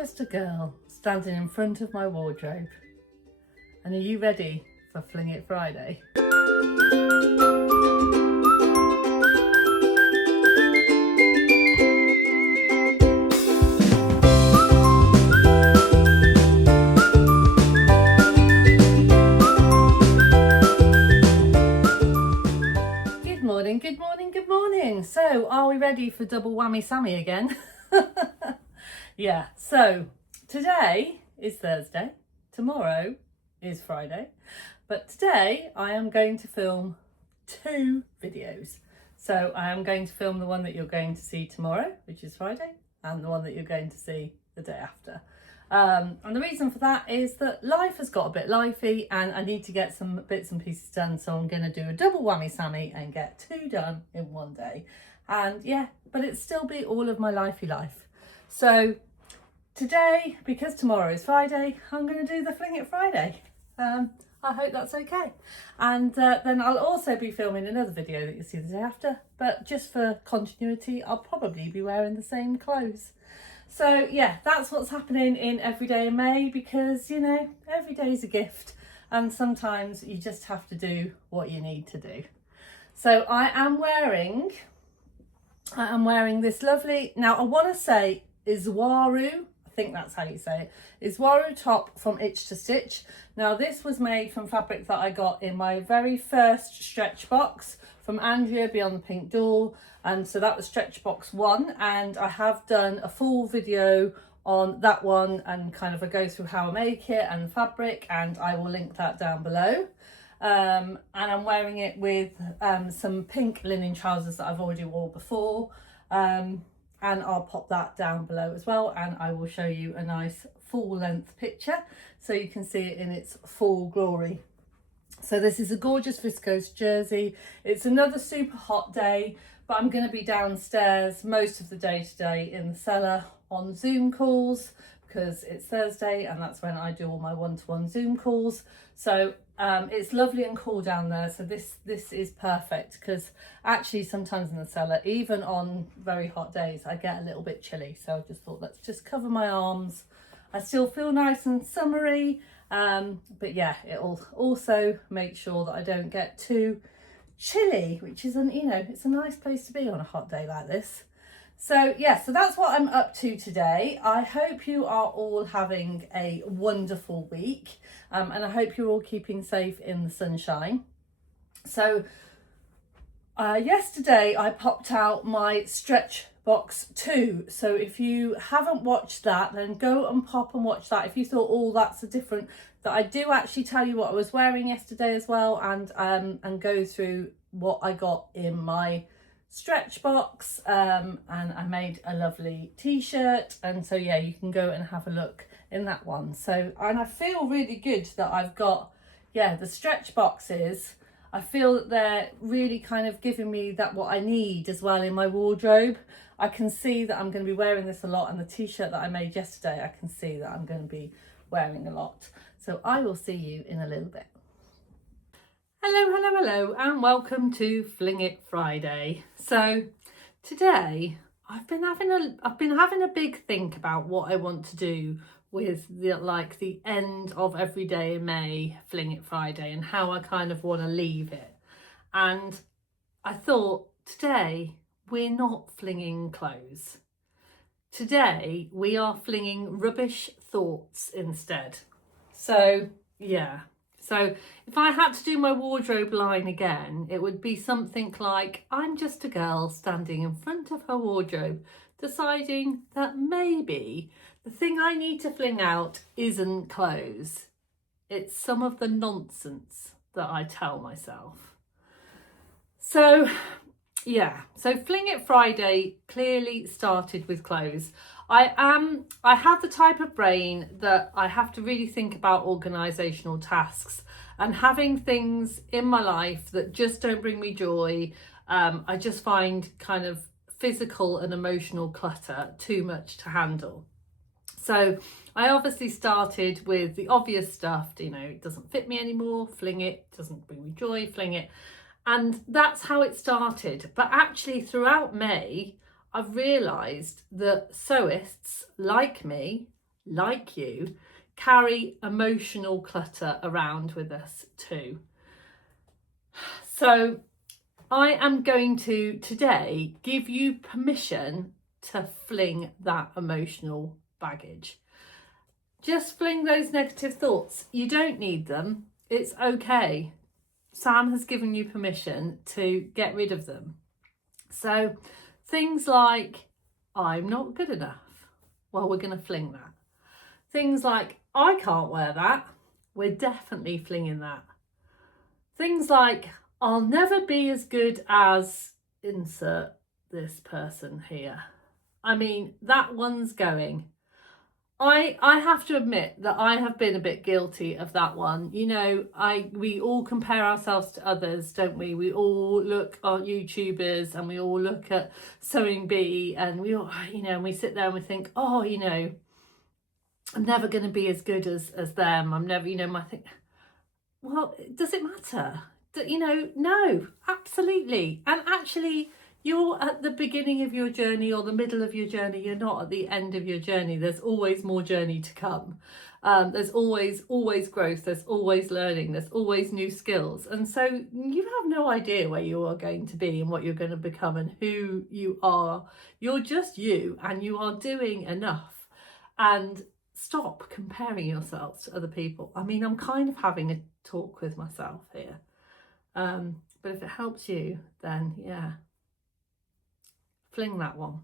just a girl standing in front of my wardrobe. And are you ready for Fling It Friday? Good morning, good morning, good morning. So are we ready for double whammy Sammy again? Yeah, so today is Thursday, tomorrow is Friday, but today I am going to film 2 videos. So I am going to film the one that you're going to see tomorrow, which is Friday, and the one that you're going to see the day after. And the reason for that is that life has got a bit lifey and I need to get some bits and pieces done, so I'm going to do a double whammy Sammy and get 2 done in one day. And yeah, but it still be all of my lifey life. So today, because tomorrow is Friday, I'm going to do the Fling It Friday. I hope that's okay. And then I'll also be filming another video that you'll see the day after, but just for continuity, I'll probably be wearing the same clothes. So yeah, that's what's happening in Everyday in May, because, you know, every day is a gift and sometimes you just have to do what you need to do. So I am wearing this lovely, now I want to say Iswaru, I think that's how you say it, Iswaru top from Itch to Stitch. Now this was made from fabric that I got in my very first stretch box from Andrea Beyond the Pink Doll, and so that was stretch box 1, and I have done a full video on that one and kind of a go through how I make it and the fabric, and I will link that down below. And I'm wearing it with some pink linen trousers that I've already worn before, and I'll pop that down below as well, and I will show you a nice full length picture so you can see it in its full glory. So this is a gorgeous viscose jersey. It's another super hot day, but I'm going to be downstairs most of the day today in the cellar on Zoom calls, because it's Thursday and that's when I do all my one-to-one Zoom calls. So it's lovely and cool down there, so this is perfect, because actually sometimes in the cellar, even on very hot days, I get a little bit chilly, so I just thought, let's just cover my arms. I still feel nice and summery, but yeah, it'll also make sure that I don't get too chilly, which is, you know, it's a nice place to be on a hot day like this. So yeah, so that's what I'm up to today. I hope you are all having a wonderful week, and I hope you're all keeping safe in the sunshine. So yesterday I popped out my stretch box 2. So if you haven't watched that, then go and pop and watch that. If you thought, oh, that's a different, that I do actually tell you what I was wearing yesterday as well, and go through what I got in my stretch box, and I made a lovely t-shirt, and so yeah, you can go and have a look in that one. So, and I feel really good that I've got, yeah, the stretch boxes. I feel that they're really kind of giving me that what I need as well in my wardrobe. I can see that I'm going to be wearing this a lot, and the t-shirt that I made yesterday, I can see that I'm going to be wearing a lot. So I will see you in a little bit. Hello, and welcome to Fling It Friday. So today I've been having a big think about what I want to do with the end of Everyday in May, Fling It Friday, and how I kind of want to leave it. And I thought, today we're not flinging clothes. Today we are flinging rubbish thoughts instead. So yeah. So if I had to do my wardrobe line again, it would be something like, I'm just a girl standing in front of her wardrobe, deciding that maybe the thing I need to fling out isn't clothes. It's some of the nonsense that I tell myself. So yeah, so Fling It Friday clearly started with clothes. I have the type of brain that I have to really think about organisational tasks, and having things in my life that just don't bring me joy, I just find kind of physical and emotional clutter too much to handle. So I obviously started with the obvious stuff, you know, it doesn't fit me anymore, fling it, doesn't bring me joy, fling it. And that's how it started. But actually throughout May, I've realised that sewists like me like you, carry emotional clutter around with us too. So I am going to today give you permission to fling that emotional baggage. Just fling those negative thoughts. You don't need them. It's okay. Sam has given you permission to get rid of them. So things like, I'm not good enough. Well, we're going to fling that. Things like, I can't wear that. We're definitely flinging that. Things like, I'll never be as good as insert this person here. I mean, that one's going. I have to admit that I have been a bit guilty of that one. You know, we all compare ourselves to others, don't we? We all look at YouTubers and we all look at Sewing Bee and we all, you know, and we sit there and we think, oh, you know, I'm never going to be as good as them. I'm never, you know, well, does it matter? You know, no, absolutely. And actually, you're at the beginning of your journey or the middle of your journey. You're not at the end of your journey. There's always more journey to come. There's always growth. There's always learning. There's always new skills. And so you have no idea where you are going to be and what you're going to become and who you are. You're just you, and you are doing enough. And stop comparing yourselves to other people. I mean, I'm kind of having a talk with myself here. But if it helps you, then yeah. Fling that one.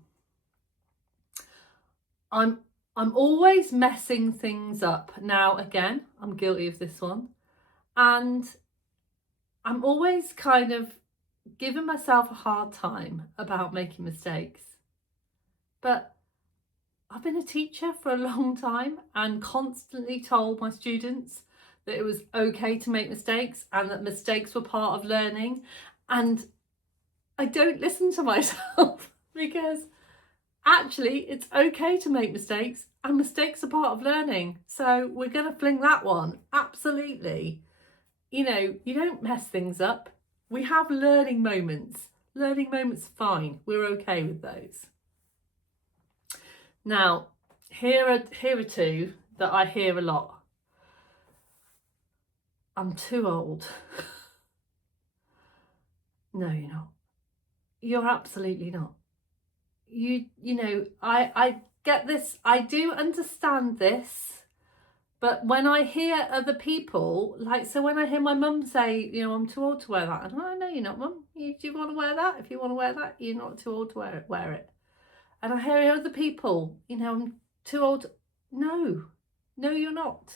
I'm always messing things up. Now, again, I'm guilty of this one. And I'm always kind of giving myself a hard time about making mistakes. But I've been a teacher for a long time and constantly told my students that it was okay to make mistakes and that mistakes were part of learning. And I don't listen to myself. Because actually it's okay to make mistakes and mistakes are part of learning. So we're going to fling that one. Absolutely. You know, you don't mess things up. We have learning moments. Learning moments, fine. We're okay with those. Now, here are two that I hear a lot. I'm too old. No, you're not. You're absolutely not. You know, I get this, I do understand this, but when I hear other people, like, so when I hear my mum say, you know, I'm too old to wear that, and I know you're not, mum, do you want to wear that? If you want to wear that, you're not too old to wear it. And I hear other people, you know, I'm too old. No, you're not.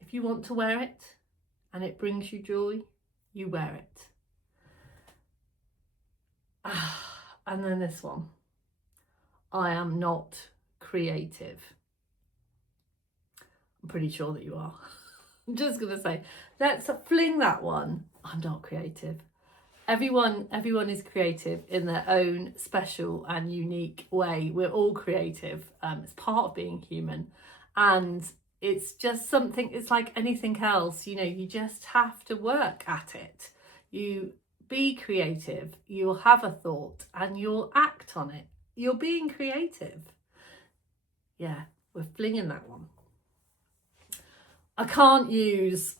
If you want to wear it and it brings you joy, you wear it. And then this one, I am not creative. I'm pretty sure that you are. I'm just going to say, let's fling that one. I'm not creative. Everyone is creative in their own special and unique way. We're all creative. It's part of being human. And it's just something, it's like anything else, you know, you just have to work at it. You be creative, you'll have a thought and you'll act on it. You're being creative. Yeah, we're flinging that one. I can't use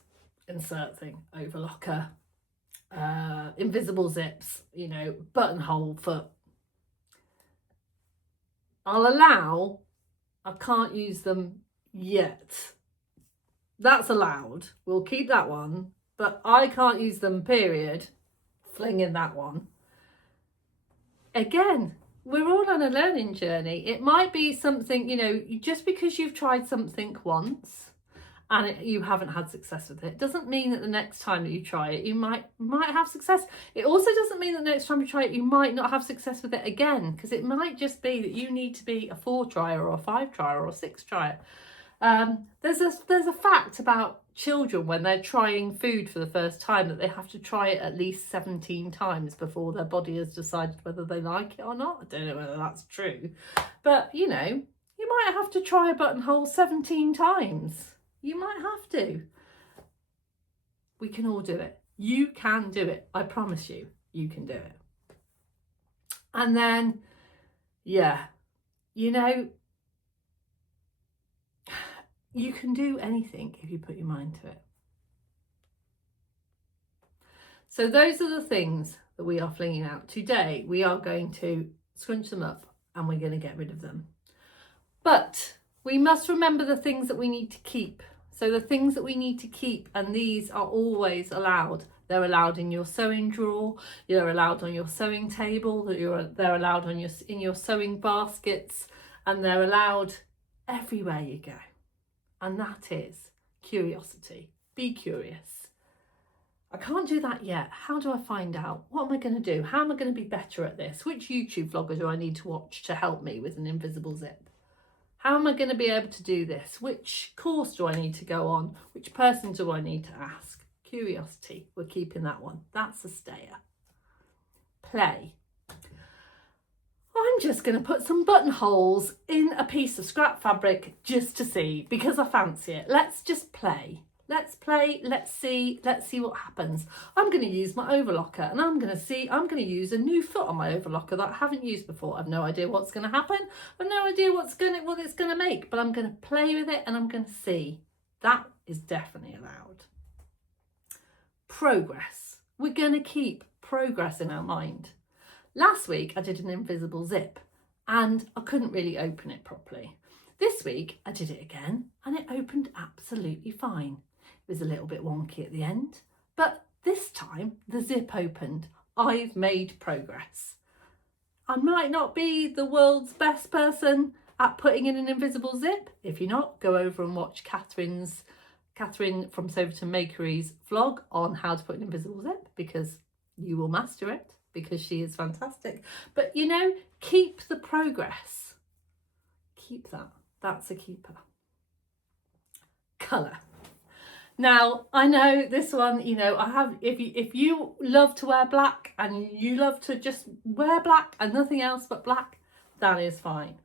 insert thing, overlocker, invisible zips, you know, buttonhole foot. I'll allow, I can't use them yet. That's allowed. We'll keep that one, but I can't use them, period. Flinging that one. Again, we're all on a learning journey. It might be something, you know, just because you've tried something once and you haven't had success with it doesn't mean that the next time that you try it you might have success. It also doesn't mean that the next time you try it you might not have success with it again, because it might just be that you need to be a 4 trier or a 5 trier or a 6 trier. There's a fact about children when they're trying food for the first time that they have to try it at least 17 times before their body has decided whether they like it or not. I don't know whether that's true, but you know, you might have to try a buttonhole 17 times. You might have to. We can all do it. You can do it. I promise you, you can do it. And then, yeah, you know, you can do anything if you put your mind to it. So those are the things that we are flinging out. Today, we are going to scrunch them up and we're going to get rid of them. But we must remember the things that we need to keep. So the things that we need to keep, and these are always allowed. They're allowed in your sewing drawer, you're allowed on your sewing table, they're allowed on in your sewing baskets, and they're allowed everywhere you go. And that is curiosity. Be curious. I can't do that yet. How do I find out? What am I going to do? How am I going to be better at this? Which YouTube vlogger do I need to watch to help me with an invisible zip? How am I going to be able to do this? Which course do I need to go on? Which person do I need to ask? Curiosity. We're keeping that one. That's a stayer. Play. I'm just going to put some buttonholes in a piece of scrap fabric just to see, because I fancy it. Let's just play. Let's play, let's see what happens. I'm going to use my overlocker, and I'm going to use a new foot on my overlocker that I haven't used before. I've no idea what's going to happen. I've no idea what it's going to make, but I'm going to play with it and I'm going to see. That is definitely allowed. Progress. We're going to keep progress in our mind. Last week I did an invisible zip and I couldn't really open it properly. This week I did it again and it opened absolutely fine. It was a little bit wonky at the end, but this time the zip opened. I've made progress. I might not be the world's best person at putting in an invisible zip. If you're not, go over and watch Catherine from Soverton Makery's vlog on how to put an invisible zip, because you will master it, because she is fantastic. But you know, keep the progress. Keep that. That's a keeper. Colour. Now, I know this one, you know, if you love to wear black and you love to just wear black and nothing else but black, that is fine.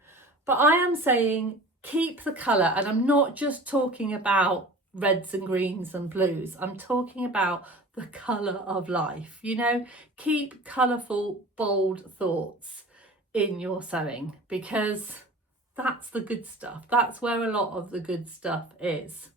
But I am saying keep the colour, and I'm not just talking about reds and greens and blues. I'm talking about the colour of life, you know. Keep colourful, bold thoughts in your sewing, because that's the good stuff. That's where a lot of the good stuff is.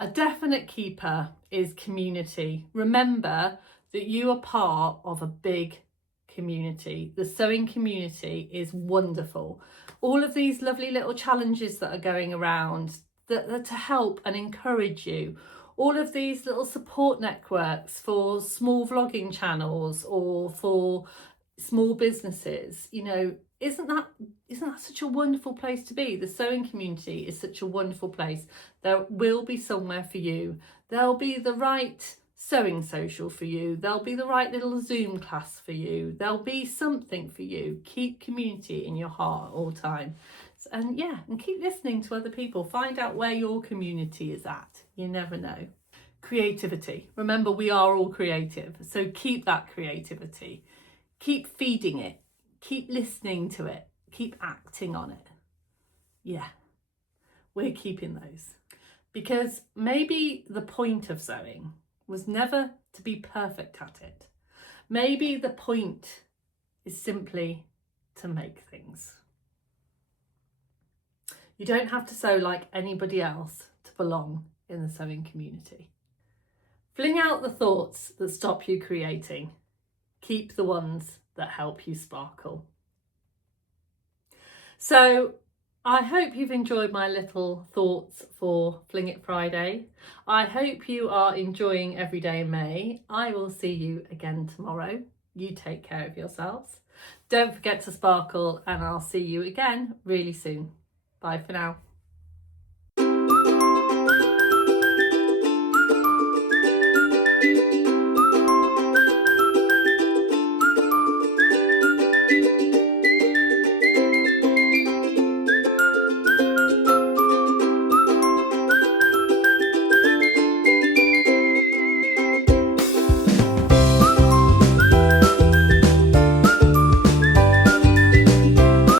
A definite keeper is community. Remember that you are part of a big community. The sewing community is wonderful. All of these lovely little challenges that are going around that are to help and encourage you. All of these little support networks for small vlogging channels or for small businesses, you know, isn't that such a wonderful place to be? The sewing community is such a wonderful place. There will be somewhere for you. There'll be the right sewing social for you. There'll be the right little Zoom class for you. There'll be something for you. Keep community in your heart all the time. And yeah, and keep listening to other people. Find out where your community is at. You never know. Creativity. Remember, we are all creative. So keep that creativity. Keep feeding it. Keep listening to it. Keep acting on it. Yeah, we're keeping those. Because maybe the point of sewing was never to be perfect at it. Maybe the point is simply to make things. You don't have to sew like anybody else to belong in the sewing community. Fling out the thoughts that stop you creating. Keep the ones that help you sparkle. So I hope you've enjoyed my little thoughts for Fling It Friday. I hope you are enjoying every day in May. I will see you again tomorrow. You take care of yourselves. Don't forget to sparkle, and I'll see you again really soon. Bye for now.